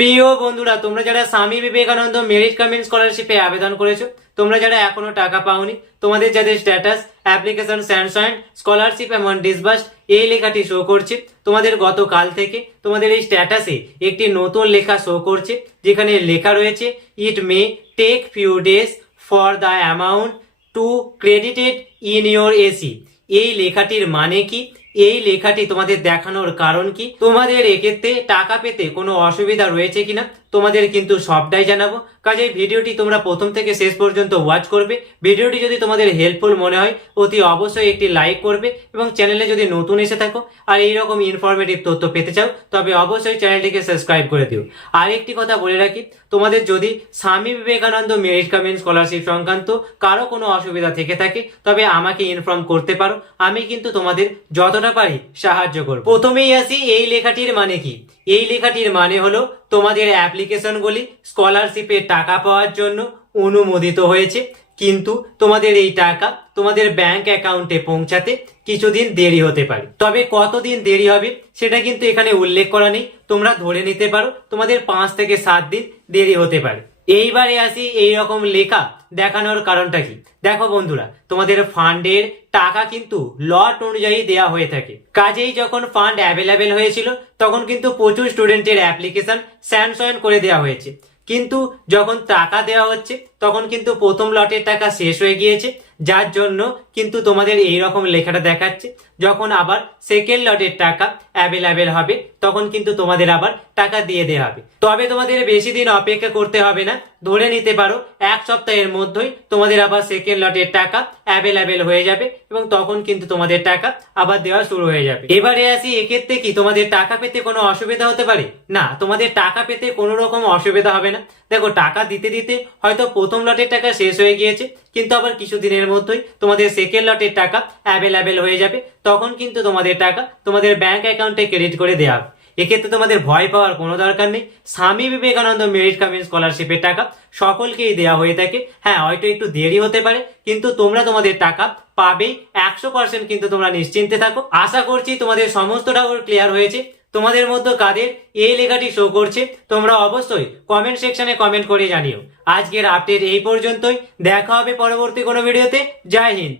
প্রিয় বন্ধুরা, তোমরা যারা স্বামী বিবেকানন্দ মেরিট কামিং স্কলারশিপে আবেদন করেছো, তোমরা যারা এখনো টাকা পাওনি, তোমাদের যাদের status application sanction scholarship amount disbursed এই লেখাটি শো করছে, তোমাদের গতকাল থেকে তোমাদের এই স্ট্যাটাসে একটি নতুন লেখা শো করছে, যেখানে লেখা রয়েছে it may take few days for the amount to credited in your AC. এই লেখাটির মানে কি, এই লেখাটি তোমাদের দেখানোর কারণ কি, তোমাদের এক্ষেত্রে টাকা পেতে কোনো অসুবিধা রয়েছে কিনা তোমাদের কিন্তু সবটাই জানাবো। কাজেই ভিডিওটি তোমরা প্রথম থেকে শেষ পর্যন্ত ওয়াচ করবে। ভিডিওটি যদি তোমাদের হেল্পফুল মনে হয় অতি অবশ্যই একটি লাইক করবে, এবং চ্যানেলে যদি নতুন এসে থাকো আর এইরকম ইনফরমেটিভ তথ্য পেতে চাও তবে অবশ্যই চ্যানেলটিকে সাবস্ক্রাইব করে দিও। আর একটি কথা বলে রাখি, তোমাদের যদি Swami Vivekananda merit coming scholarship সংক্রান্ত কারো কোনো অসুবিধা থেকে থাকে তবে আমাকে ইনফর্ম করতে পারো, আমি কিন্তু তোমাদের যতটা পারি সাহায্য করব। প্রথমেই আসি এই লেখাটির মানে কি। এই লেখাটির মানে হলো তোমাদের অ্যাপ্লিকেশনগুলি স্কলারশিপের টাকা পাওয়ার জন্য অনুমোদিত হয়েছে, কিন্তু তোমাদের এই টাকা তোমাদের ব্যাংক অ্যাকাউন্টে পৌঁছাতে কিছুদিন দেরি হতে পারে। তবে কতদিন দেরি হবে সেটা কিন্তু এখানে উল্লেখ করা নেই, তোমরা ধরে নিতে পারো তোমাদের 5 থেকে 7 দিন দেরি হতে পারে। এইবারে আসি এই রকম লেখা দেখানোর কারণটা কি। দেখো বন্ধুরা, তোমাদের ফান্ডের টাকা কিন্তু লট অনুযায়ী দেয়া হয়ে থাকে। কাজেই যখন ফান্ড অ্যাভেলেবেল হয়েছিল তখন কিন্তু প্রচুর স্টুডেন্টের অ্যাপ্লিকেশন স্যাংশন করে দেওয়া হয়েছে, কিন্তু যখন টাকা দেওয়া হচ্ছে তখন কিন্তু প্রথম লটের টাকা শেষ হয়ে গিয়েছে, যার জন্য কিন্তু তোমাদের এই রকম লেখাটা দেখাচ্ছে। যখন আবার সেকেন্ড লটের টাকা অ্যাভেলেবেল হবে তখন কিন্তু তোমাদের আবার টাকা দিয়ে দেওয়া হবে। তবে তোমাদের বেশি দিন অপেক্ষা করতে হবে না, ধরে নিতে পারো 1 সপ্তাহের মধ্যেই তোমাদের আবার সেকেন্ড লটের টাকা অ্যাভেলেবেল হয়ে যাবে, এবং তখন কিন্তু তোমাদের টাকা আবার দেওয়া শুরু হয়ে যাবে। এবারে আসি, এক্ষেত্রে কি তোমাদের টাকা পেতে কোনো অসুবিধা হতে পারে? না, তোমাদের টাকা পেতে কোনো রকম অসুবিধা হবে না। দেখো, টাকা দিতে দিতে হয়তো প্রথম লটের টাকা শেষ হয়ে গিয়েছে, কিন্তু আবার কিছুদিনের মধ্যেই তোমাদের সেকেন্ড লটের টাকা অ্যাভেলেবেল হয়ে যাবে, তখন কিন্তু তোমাদের টাকা তোমাদের ব্যাংক অ্যাকাউন্টে ক্রেডিট করে দেওয়া হবে। এক্ষেত্রে তোমাদের ভয় পাওয়ার কোনো দরকার নেই। স্বামী বিবেকানন্দ মেরিট কামিং স্কলারশিপের টাকা সকলকেই দেওয়া হয়ে থাকে। হ্যাঁ, হয়তো একটু দেরি হতে পারে, কিন্তু তোমরা তোমাদের টাকা পাবেই 100%, কিন্তু তোমরা নিশ্চিন্তে থাকো। আশা করছি তোমাদের সমস্ত ডাউট ক্লিয়ার হয়েছে। তোমাদের মধ্যে কাদের এই লেখাটি শো করছে তোমরা অবশ্যই কমেন্ট সেকশনে কমেন্ট করে জানিও। আজকের আপডেট এই পর্যন্তই, দেখা হবে পরবর্তী কোনো ভিডিওতে। জয় হিন্দ।